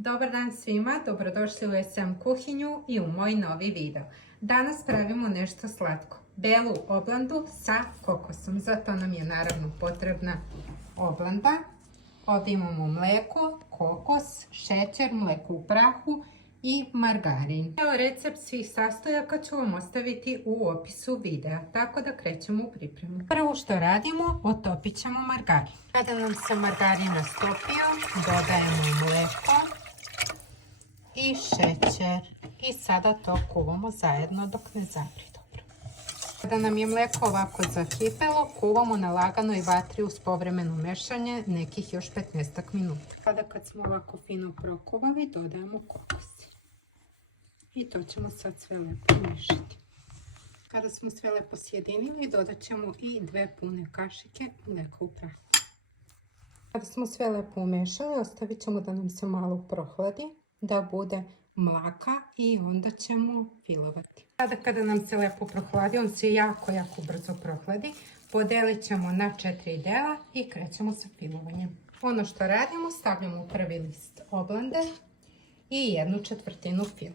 Dobar dan svima, dobrodošli u SM kuhinju i u moj novi video. Danas pravimo nešto slatko, belu oblandu sa kokosom. Zato nam je naravno potrebna oblanda. Ovdje imamo mlijeko, kokos, šećer, mlijeko u prahu i margarin. Recept svih sastojaka ću vam ostaviti u opisu videa, tako da krećemo u pripremu. Prvo što radimo, otopit ćemo margarin. Kada nam se margarin rastopio, dodajemo mlijeko i šećer i sada to kuvamo zajedno dok ne zavri dobro. Kada nam je mlijeko ovako zakipelo, kuvamo na laganoj vatri uz povremeno mešanje nekih još 15 minuta. Sada kad smo ovako fino prokuvali, dodajemo kokos. I to ćemo sad sve lepo mešati. Kada smo sve lepo sjedinili, dodat ćemo i 2 pune kašike mlijeka u prahu. Kada smo sve lepo umešali, ostavit ćemo da nam se malo prohladi, da bude mlaka i onda ćemo filovati. Sada kada nam se lepo prohladi, on se jako brzo prohladi, podelit ćemo na 4 dela i krećemo sa filovanjem. Ono što radimo, stavljamo u prvi list oblande i 1/4 filu.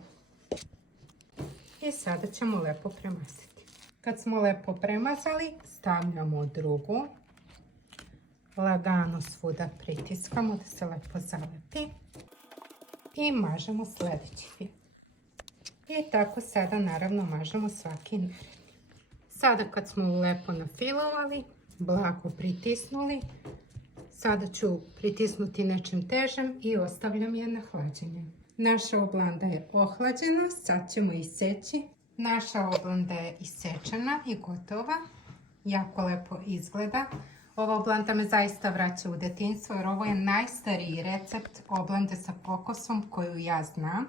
I sada ćemo lepo premazati. Kad smo lepo premazali, stavljamo drugu. Lagano svuda pritiskamo da se lepo zalepi. I mažemo sljedeći fil. I tako sada naravno mažemo svaki nered. Sada kad smo lepo nafilovali, blago pritisnuli, sada ću pritisnuti nečim težem i ostavljam je na hlađenje. Naša oblanda je ohlađena, sad ćemo iseći. Naša oblanda je isečena i gotova. Jako lepo izgleda. Ova oblanda me zaista vraća u djetinjstvo jer ovo je najstariji recept oblande sa kokosom koju ja znam.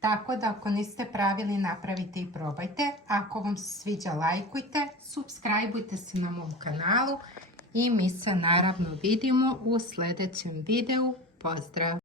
Tako da ako niste pravili, napravite i probajte. Ako vam se sviđa, lajkujte, supscribeujte se na mom kanalu i mi se naravno vidimo u sljedećem videu. Pozdrav!